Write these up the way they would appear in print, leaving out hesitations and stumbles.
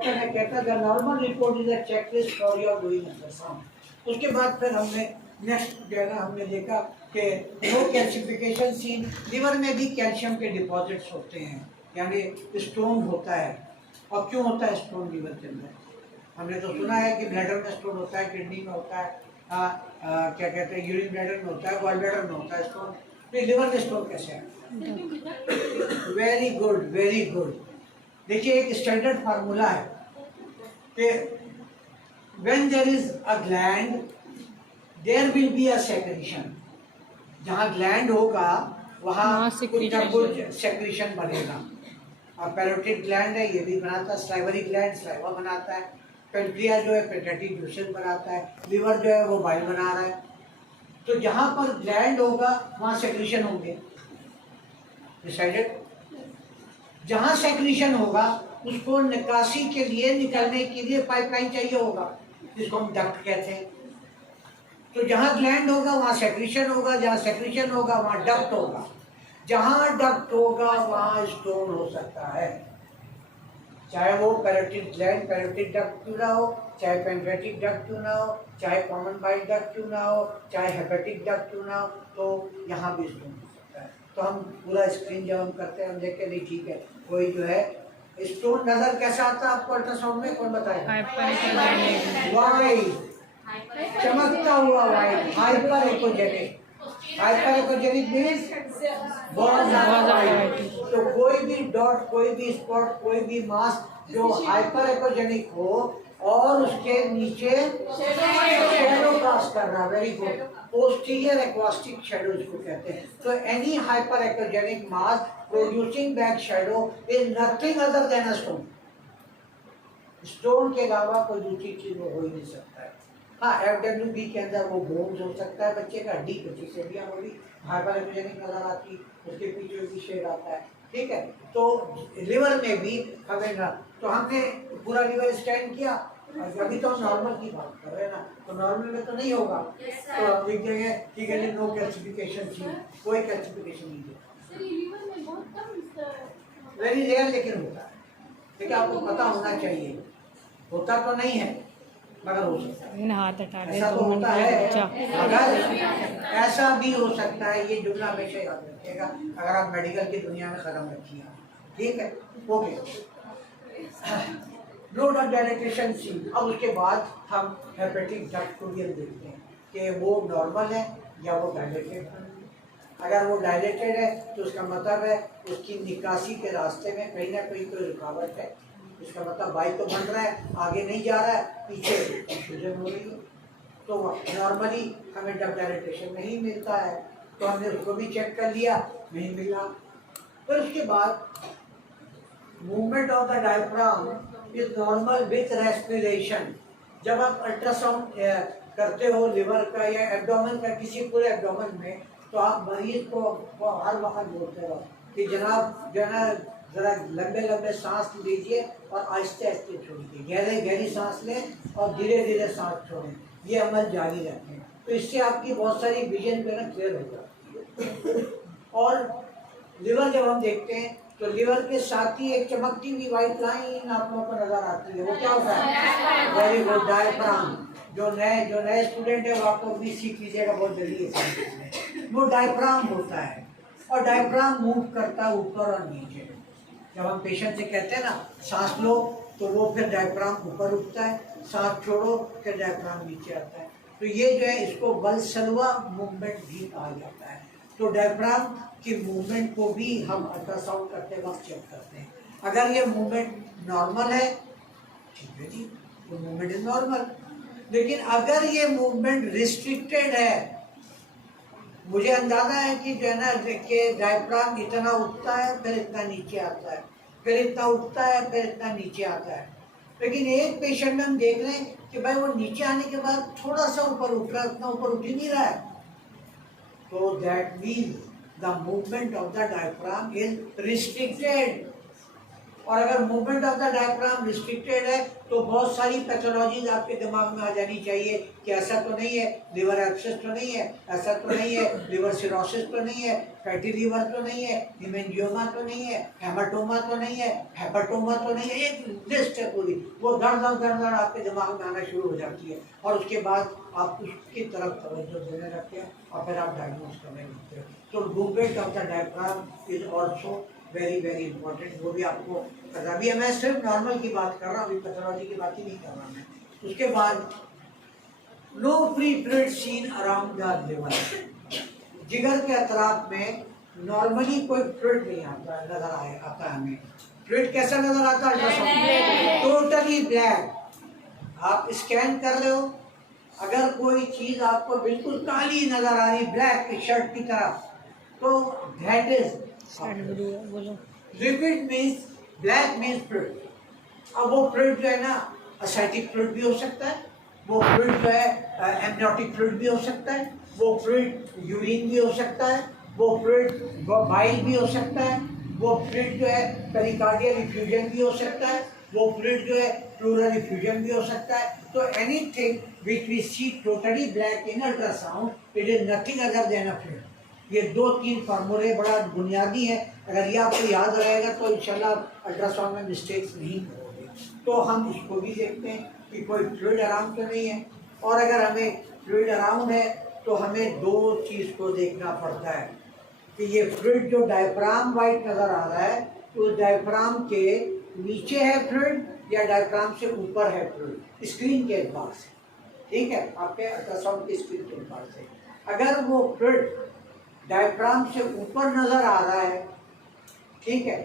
तो मैं कहता था normal report is a checklist for your doing ultrasound. उसके बाद फिर हमने नेक्स्ट जो है ना हमने देखा कि नो कैल्शिफिकेशन सीन, लिवर में भी कैल्शियम के डिपॉजिट्स होते हैं, यानी स्टोन होता है। और क्यों होता है स्टोन लिवर के अंदर? हमने तो सुना है कि ब्लैडर में स्टोन होता है, किडनी में होता है, क्या कहते हैं यूरिन ब्लैडर में होता है, गॉल ब्लैडर में होता है स्टोन। तो लिवर में स्टोन कैसे है? Very good, very good. देखिए एक स्टैंडर्ड फार्मूला है कि when there is a gland there will be a secretion. जहाँ ग्लैंड होगा वहाँ कुछ ना कुछ सेक्रेशन बनेगा। और पैरोटिड ग्लैंड है, ये भी बनाता है, स्लाइवरी ग्लैंड स्लाइवा बनाता है, पेनक्रिया जो है पेनक्रियाटिक जूसेस बनाता है, लिवर जो है वो बाइल बना रहा है। तो जहाँ पर ग्लैंड होगा वहाँ सेक्रेशन होंगे, डिसाइडेड। जहाँ सेक्रेशन होगा उसको निकासी के लिए, निकलने के लिए पाइपलाइन चाहिए होगा, जिसको हम डक्ट कहते हैं। तो जहाँ ग्लैंड होगा वहाँ सेक्रेशन होगा, जहाँ सेक्रेशन होगा वहाँ डक्ट होगा, जहाँ डक्ट होगा वहाँ स्टोन हो सकता है, चाहे वो पैरोटिड ग्लैंड पैरोटिड डक्ट क्यों ना हो, चाहे पेनक्रियाटिक डक्ट क्यों ना हो, चाहे कॉमन बाइल डक्ट क्यों ना हो, चाहे हेपेटिक डक्ट क्यों ना हो, तो यहाँ भी स्टोन हो सकता है। तो हम पूरा स्क्रीन जब हम करते हैं हम देखते हैं नहीं ठीक है, कोई जो है स्टोन नजर कैसा आता है आपको अल्ट्रासाउंड में, कौन बताएगा? वाइट, चमकता हुआ वाइट, हाइपर एकोजेनिक। हाइपर एकोजेनिक मीन्स बहुत ज्यादा वाइट। तो कोई भी डॉट, कोई भी स्पॉट, कोई भी मास जो हाइपर एकोजेनिक हो और उसके नीचे शैडो कास्ट कर रहा, very good, posterior acoustic shadow इसको कहते हैं। तो any hyper echogenic mass producing back shadow is nothing other than a stone. Stone के अलावा कोई दूसरी चीज वो हो ही नहीं सकता है। हाँ, FWB के अंदर वो बोन्स हो सकता है, बच्चे का हड्डी, बच्चे से हड्डियाँ होगी, हाइपर एकोजेनिक नजर आती, उसके पीछे भी शेड आता है, ठीक है। तो लिवर में भी हमें ना, तो हमने पूरा लिवर स्कैन किया, अभी तो हम नॉर्मल की बात कर रहे हैं ना, तो नॉर्मल में तो नहीं होगा। तो हम लिख देंगे ठीक है नो कैल्शिफिकेशन थी, कोई कैल्शिफिकेशन नहीं है, वेरी रेयर लेकिन होता है। ठीक है, आपको पता होना चाहिए, होता तो नहीं है मगर हो सकता है। हाथ हटा दे, ऐसा तो होता है, अगर ऐसा भी हो सकता है। ये जुमला हमेशा याद रखिएगा अगर आप मेडिकल की दुनिया में कदम रखिए, ठीक है। ओके, नो डक्ट डायलेटेशन सी। अब उसके बाद हम हेपेटिक डक्ट को भी देखते हैं कि वो नॉर्मल है या वो डायलेटेड है। अगर वो डायलेटेड है तो उसका मतलब है उसकी निकासी के रास्ते में कहीं ना कहीं कोई रुकावट है, इसका मतलब बाइक तो बन रहा है, आगे नहीं जा रहा है, पीछे कंफ्यूजन हो रही है। तो नॉर्मली हमें डक्ट डायलेटेशन नहीं मिलता है, तो हमने उसको भी चेक कर लिया, नहीं मिला। फिर उसके बाद movement of the diaphragm is normal with respiration. जब आप अल्ट्रासाउंड करते हो लिवर का या एब्डोमेन का, किसी पूरे एब्डोमेन में, तो आप मरीज को हर वक्त बोलते रहो कि जनाब जो है ना जरा लंबे लंबे सांस लीजिए और आहिस्ते आहिस्ते छोड़िए, गहरे गहरी सांस लें और धीरे धीरे सांस छोड़ें, ये अमल जारी रखें। तो इससे आपकी बहुत सारी विजन जो है ना क्लियर हो जाती है। और लिवर जब हम देखते हैं तो लिवर के साथ ही एक चमकती हुई व्हाइट लाइन आप लोगों को नजर आती है, वो क्या होता है? Very good, diaphragm. जो नए स्टूडेंट है वो आपको भी सीख लीजिएगा बहुत जल्दी है। वो डायफ्राम होता है और डायफ्राम मूव करता है ऊपर और नीचे। जब हम पेशेंट से कहते हैं ना सांस लो, तो वो फिर डायफ्राम ऊपर उठता है, सांस छोड़ो फिर डायफ्राम नीचे आता है। तो ये जो है इसको वल्सलवा मूवमेंट भी कहा जाता है। तो डायफ्राम की मूवमेंट को भी हम अल्ट्रासाउंड करते वक्त चेक करते हैं। अगर ये मूवमेंट नॉर्मल है, ठीक है जी, तो मूवमेंट इज नॉर्मल। लेकिन अगर ये मूवमेंट रिस्ट्रिक्टेड है, मुझे अंदाजा है कि जो है ना देखिए डायफ्राम इतना उठता है फिर इतना नीचे आता है, फिर इतना उठता है फिर इतना नीचे आता है। लेकिन एक पेशेंट में हम देख रहे हैं कि भाई वो नीचे आने के बाद थोड़ा सा ऊपर उठ रहा है, उतना ऊपर उठ ही नहीं रहा है। तो that means the movement of the diaphragm is restricted. और अगर movement of the diaphragm restricted है तो बहुत सारी पैथोलॉजीज आपके दिमाग में आ जानी चाहिए कि ऐसा तो नहीं है लिवर एब्सेस तो नहीं है, ऐसा तो नहीं है लिवर सिरोसिस तो नहीं है, फैटी लिवर तो नहीं है, हिमेंजियोमा तो नहीं है, हेमाटोमा तो नहीं है, हेपाटोमा तो नहीं है, एक लिस्ट है पूरी। वो दर दर आपके दिमाग में आना शुरू हो जाती है और उसके बाद आप उसकी तरफ तवज्जो देने लगते हैं और फिर आप डायग्नोज करने लगते हैं। तो movement of the diaphragm is also very very important, वो भी आपको पता। अभी मैं सिर्फ नॉर्मल की बात कर रहा हूँ, अभी पैथोलॉजी की बात ही नहीं कर रहा मैं। उसके बाद no free fluid seen around the liver, जिगर के अतराफ में नॉर्मली कोई फ्लूइड नहीं आता नजर आता है हमें। फ्लूइड कैसा नजर आता है? Totally black. आप स्कैन कर रहे हो, अगर कोई चीज आपको बिल्कुल काली नजर आ रही ब्लैक की शर्ट की तरह, तो that is liquid means black means fluid. अब वो फ्लूइड जो है ना एसिटिक फ्लूइड भी हो सकता है, वो फ्लूइड जो है एमनियोटिक फ्लूइड भी हो सकता है, वो फ्लूइड यूरिन भी हो सकता है, वो फ्लूइड बाइल भी हो सकता है, वो फ्लूइड जो है पेरिकार्डियल इफ्यूजन भी हो सकता है, वो फ्लूइड जो है प्लूरल इफ्यूजन भी हो सकता है। तो anything which we see totally black in ultrasound, it is nothing other than a fluid. ये 2-3 फार्मूले बड़ा बुनियादी है, अगर ये आपको याद रहेगा तो इंशाल्लाह अल्ट्रासाउंड में मिस्टेक्स नहीं करोगे। तो हम इसको भी देखते हैं कि कोई फ्लूइड अराउंड तो नहीं है, और अगर हमें फ्लूइड अराउंड है तो हमें 2 चीज़ को देखना पड़ता है कि ये फ्लूइड जो डायफ्राम वाइट नज़र आ रहा है तो डायफ्राम के नीचे है फ्लूइड या डायफ्राम से ऊपर है फ्लूइड, स्क्रीन के एतबार से। ठीक है, आपके अल्ट्रासाउंड की स्क्रीन के एतबार से अगर वो फ्लूइड डायफ्राम से ऊपर नजर आ रहा है, ठीक है,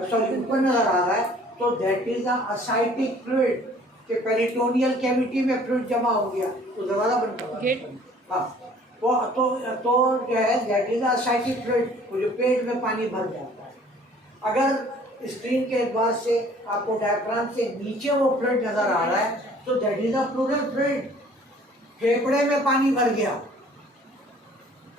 सॉरी ऊपर नजर आ रहा है, तो दैट इज असाइटिक फ्लूइड के पेरिटोनियल कैविटी में फ्लूइड जमा हो गया तो दरवाजा बंद कर। हाँ, तो जो है दैट इज असाइटिक फ्लूइड, वो जो पेट में पानी भर जाता है। अगर स्क्रीन के एतबार से आपको डायफ्राम से नीचे वो फ्लूइड नजर आ रहा है तो that is a pleural fluid, फेफड़े में पानी भर गया।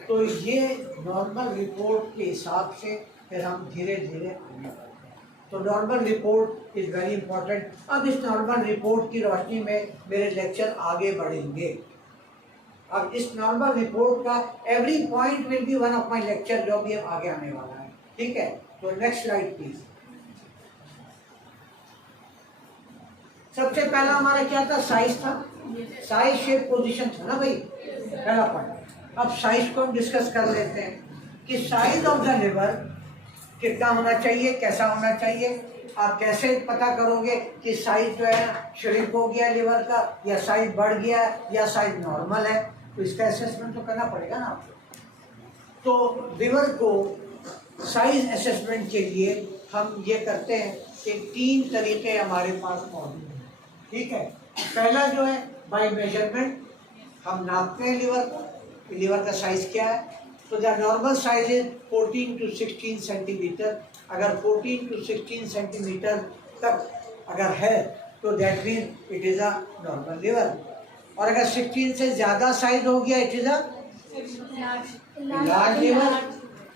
तो ये नॉर्मल रिपोर्ट के हिसाब से फिर हम धीरे धीरे आगे बढ़ते हैं। तो normal report is very important. अब इस नॉर्मल रिपोर्ट की रोशनी में मेरे लेक्चर आगे बढ़ेंगे। अब इस नॉर्मल रिपोर्ट का every point will be one of my lecture, जो भी अब आगे आने वाला है। ठीक है, तो नेक्स्ट स्लाइड प्लीज। सबसे पहला हमारा क्या था? साइज था, साइज शेप पोजीशन था ना भाई, पहला पॉइंट। अब साइज को हम डिस्कस कर लेते हैं कि साइज ऑफ द लिवर कितना होना चाहिए, कैसा होना चाहिए। आप कैसे पता करोगे कि साइज जो है श्रिंक हो गया लिवर का, या साइज बढ़ गया, या साइज नॉर्मल है? तो इसका असेसमेंट तो करना पड़ेगा ना आपको। तो लिवर को साइज असेसमेंट के लिए हम ये करते हैं कि 3 तरीके हमारे पास मौजूद हैं। ठीक है, पहला जो है बाय मेजरमेंट, हम नापते हैं लिवर को, लिवर का साइज क्या है। तो the normal size is 14 to 16 centimetre. अगर 14 to 16 सेंटीमीटर तक अगर है तो that mean it is a normal liver. और अगर 16 से ज़्यादा साइज हो गया it is a large liver.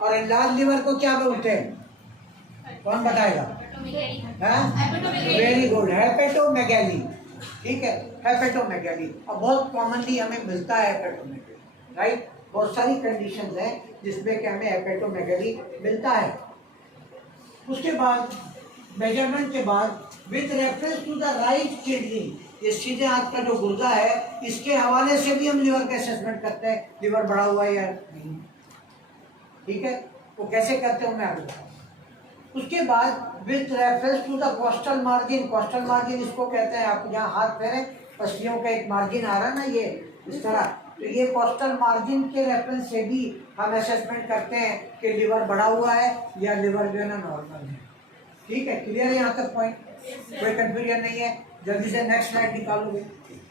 और लार्ज लिवर को क्या बोलते हैं, कौन बताएगा? Very good, hepatomegaly. ठीक है, हेपेटोमेगैली। अब बहुत कॉमनली हमें मिलता है हेपेटोमेगैली, राइट। बहुत सारी कंडीशंस हैं जिसमें कि हमें हेपेटोमेगैली मिलता है। उसके बाद मेजरमेंट के बाद with reference to the right kidney, ये सीधे हाथ का जो गुर्दा है इसके हवाले से भी हम लिवर का असेसमेंट करते हैं, लिवर बढ़ा हुआ है या नहीं। ठीक है, वो कैसे करते हैं मैं आपको बताऊँ। उसके बाद with reference to the costal margin, costal margin इसको कहते हैं, आप यहाँ हाथ फेरे पसलियों का एक मार्जिन आ रहा है ना ये इस तरह, तो ये कोस्टल मार्जिन के रेफरेंस से भी हम असेसमेंट करते हैं कि लिवर बढ़ा हुआ है या लिवर जो है ना नॉर्मल है। ठीक है, क्लियर है यहाँ तक पॉइंट, कोई कंफ्यूजन नहीं है। जल्दी से नेक्स्ट स्लाइड निकालोगे।